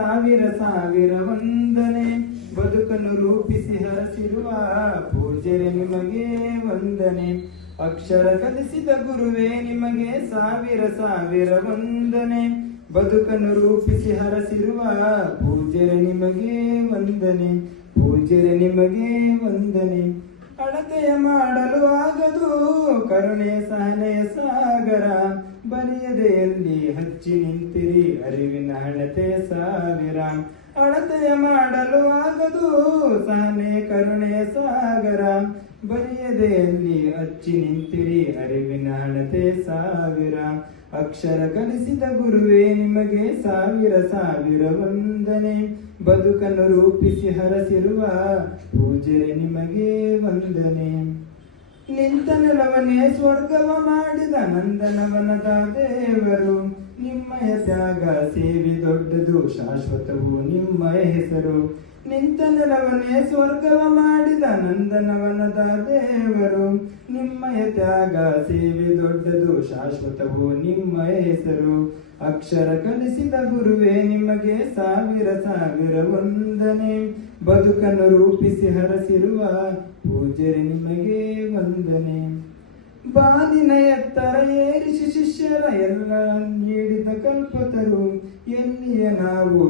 ಸಾವಿರ ಸಾವಿರ ವಂದನೆ. ಬದುಕನ್ನು ರೂಪಿಸಿ ಹರಸಿರುವ ಪೂಜ್ಯರೇ ನಿಮಗೆ ವಂದನೆ. ಅಕ್ಷರ ಕಲಿಸಿದ ಗುರುವೇ ನಿಮಗೆ ಸಾವಿರ ಸಾವಿರ ವಂದನೆ. ಬದುಕನ್ನು ರೂಪಿಸಿ ಹರಸಿರುವ ಪೂಜ್ಯರೇ ನಿಮಗೆ ವಂದನೆ. ಪೂಜ್ಯರೇ ನಿಮಗೆ ವಂದನೆ. ಅಳತೆಯ ಮಾಡಲು ಆಗದು ಕರುಣೆಯ ಸಹನೆಯ ಸಾಗರ. ಬರೆಯದೆಯಲ್ಲಿ ಹಚ್ಚಿ ನಿಂತಿರಿ ಅರಿವಿನ ಹಣತೆಯ ಸಾವಿರ. ಅಳತೆಯ ಮಾಡಲು ಆಗದು ಸಹನೆ ಕರುಣೆಯ ಸಾಗರ. ಬರೆಯದೆಯಲ್ಲಿ ಹಚ್ಚಿ ನಿಂತಿರಿ ಅರಿವಿನ ಹಣತೆಯ ಸಾವಿರ. ಅಕ್ಷರ ಕಲಿಸಿದ ಗುರುವೇ ನಿಮಗೆ ಸಾವಿರ ಸಾವಿರ ವಂದನೆ. ಬದುಕನ್ನು ರೂಪಿಸಿ ಹರಸಿರುವ ಪೂಜ್ಯರೇ ನಿಮಗೆ ವಂದನೆ. ನಿಂತ ನೆಲವನ್ನೇ ಸ್ವರ್ಗವ ಮಾಡಿದ ನಂದನವನದ ದೇವರು. ನಿಮ್ಮಯ ತ್ಯಾಗ ಸೇವೆ ದೊಡ್ಡದು ಶಾಶ್ವತವು ನಿಮ್ಮಯ ಹೆಸರು. ನಿಂತ ನೆಲವನ್ನೇ ಸ್ವರ್ಗವ ಮಾಡಿದ ನಂದನವನದ ದೇವರು. ನಿಮ್ಮಯ ತ್ಯಾಗ ಸೇವೆ ದೊಡ್ಡದು ಶಾಶ್ವತವು ನಿಮ್ಮಯ ಹೆಸರು. ಅಕ್ಷರ ಕಲಿಸಿದ ಗುರುವೇ ನಿಮಗೆ ಸಾವಿರ ಸಾವಿರ ವಂದನೆ. ಬದುಕನ್ನು ರೂಪಿಸಿ ಹರಸಿರುವ ಪೂಜ್ಯರೇ ನಿಮಗೆ ವಂದನೆ. ಬಾಲಿನ ಎತ್ತರ ಏರಿಸಿ ಶಿಷ್ಯರ ಎಲ್ಲ ನೀಡಿದ ಕಲ್ಪತರು. ಎಲ್ಲಿಯ ನಾವು